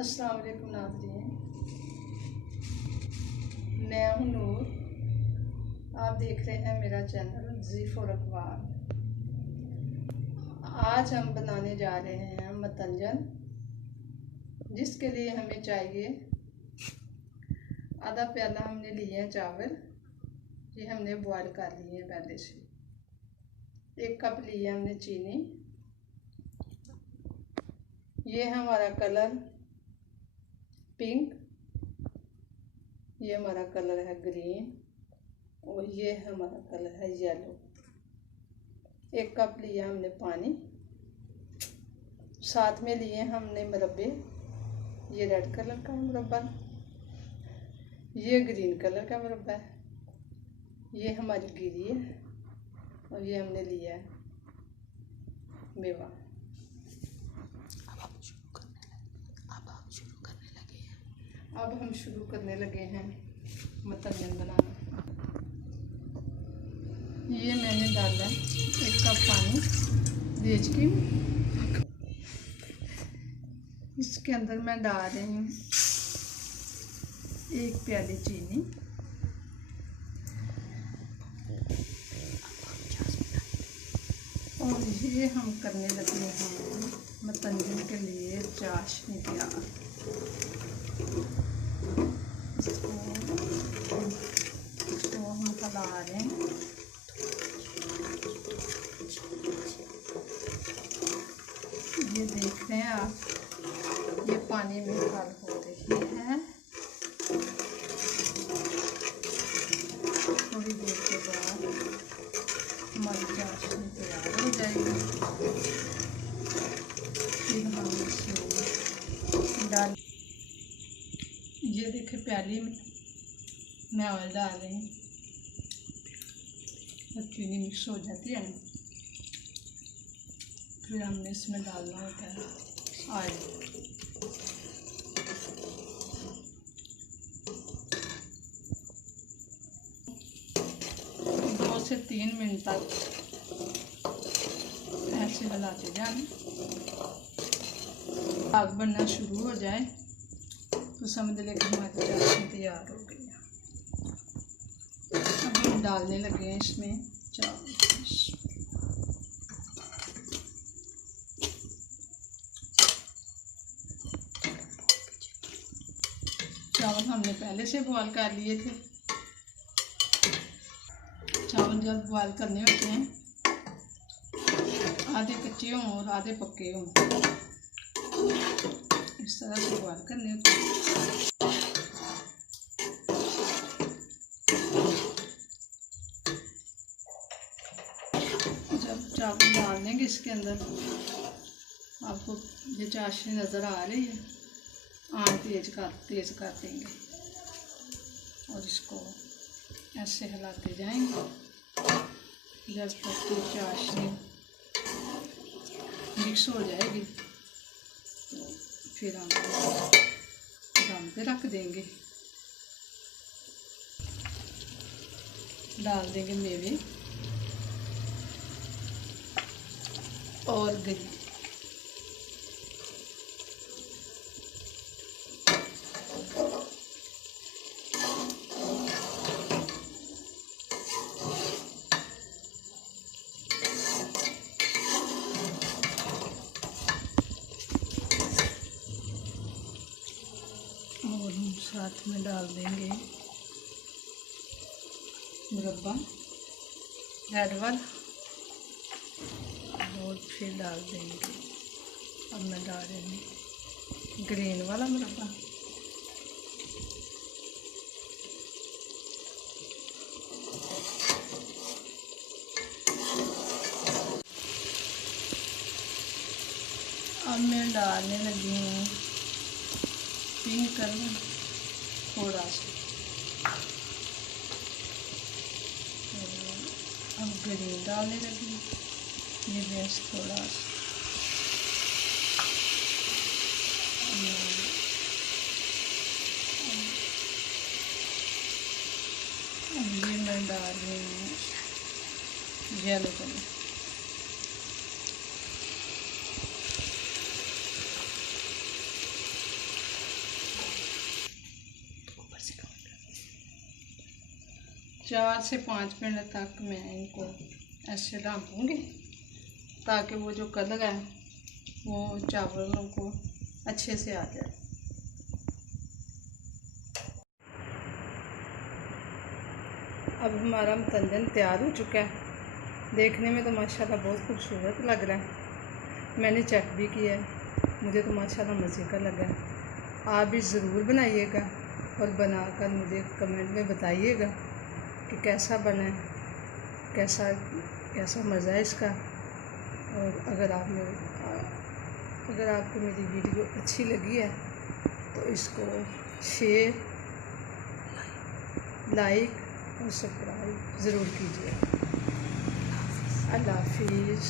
अस्सलाम वालेकुम नाज़रीन, मैं हूँ नूर। आप देख रहे हैं मेरा चैनल Z4aqwaal। आज हम बनाने जा रहे हैं मुतंजन, जिसके लिए हमें चाहिए आधा प्याला हमने लिए हैं चावल। ये हमने बॉयल कर लिए हैं पहले से। 1 कप लिए हमने चीनी। ये हमारा कलर पिंक, ये हमारा कलर है ग्रीन और ये हमारा कलर है येलो। 1 कप लिया हमने पानी। साथ में लिए हमने मुरब्बे। ये रेड कलर का मुरब्बा, ये ग्रीन कलर का मुरब्बा है, ये हमारी गिरी है और ये हमने लिया है मेवा। अब हम शुरू करने लगे हैं मुतंजन बनाना। ये मैंने डाला 1 कप पानी भेज के। इसके अंदर मैं डाल रही हूँ 1 प्याली चीनी। और ये हम करने लगे हैं मुतंजन के लिए चाशनी तैयार। इसको हम हिला रहे हैं। ये देख रहे हैं आप, ये पानी में हल हो रही है। थोड़ी देर के बाद हमारी चाशनी तैयार हो जाएगी। फिर हम इसमें डाल, ये देखिए प्याली में मैं ऑयल डाल रही हूँ। जब चीनी मिक्स हो जाती है ना, फिर हमने इसमें डालना होता है ऑयल। 2 से 3 मिनट तक ऐसे हिलाते जाना। आग बनना शुरू हो जाए तो समझ लें कि हमारी चाशनी तैयार हो गई है। अब हम डालने लगे हैं इसमें चावल। चावल हमने पहले से बॉयल कर लिए थे। चावल जब बॉयल करने होते हैं, आधे कच्चे हों और आधे पक्के हों, इस तरह से बॉयल करने होते हैं। जब चावल डाल देंगे इसके अंदर, आपको ये चाशनी नज़र आ रही है, आँच तेज़ कर देंगे और इसको ऐसे हिलाते जाएंगे जब तक कि चाशनी मिक्स हो जाएगी। तो फिर हम दम पे रख देंगे। डाल देंगे मेवे और गरी। और हम साथ में डाल देंगे मुरब्बा रेड वाला और फिर डाल देंगे, अब मैं डाल रही हूँ ग्रीन वाला मुरब्बा। अब मैं डालने लगी हूँ पिंक कलर थोड़ा सा। अब ग्रीन डालने लगी, ये बेस थोड़ा सा। ये मैं डाल रही हूँ येलो कलर। 4 से 5 मिनट तक मैं इनको ऐसे ढाँपूँगी ताकि वो जो कलर है वो चावलों को अच्छे से आ जाए। अब हमारा मुतंजन तैयार हो चुका है। देखने में तो माशाल्लाह बहुत खूबसूरत लग रहा है। मैंने चेक भी किया है, मुझे तो माशाल्लाह मज़े का लगा है। आप भी ज़रूर बनाइएगा और बनाकर मुझे कमेंट में बताइएगा कि कैसा बना है, कैसा मज़ा है इसका। और अगर आपको मेरी वीडियो अच्छी लगी है तो इसको शेयर, लाइक और सब्सक्राइब ज़रूर कीजिए। अल्लाह हाफिज़।